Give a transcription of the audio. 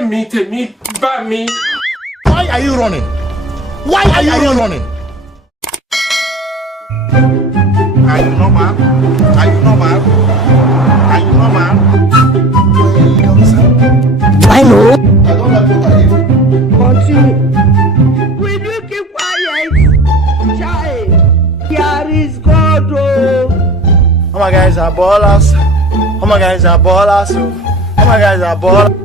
me to me, by me. Why are you running? Why are you running? Are you normal? Are you normal? Are you normal? I know. I don't like what I eat. Continue. Will you keep quiet? Child. Here is God. Oh my guys are ballers. Oh my guys are ballers. Oh my guys are ballers.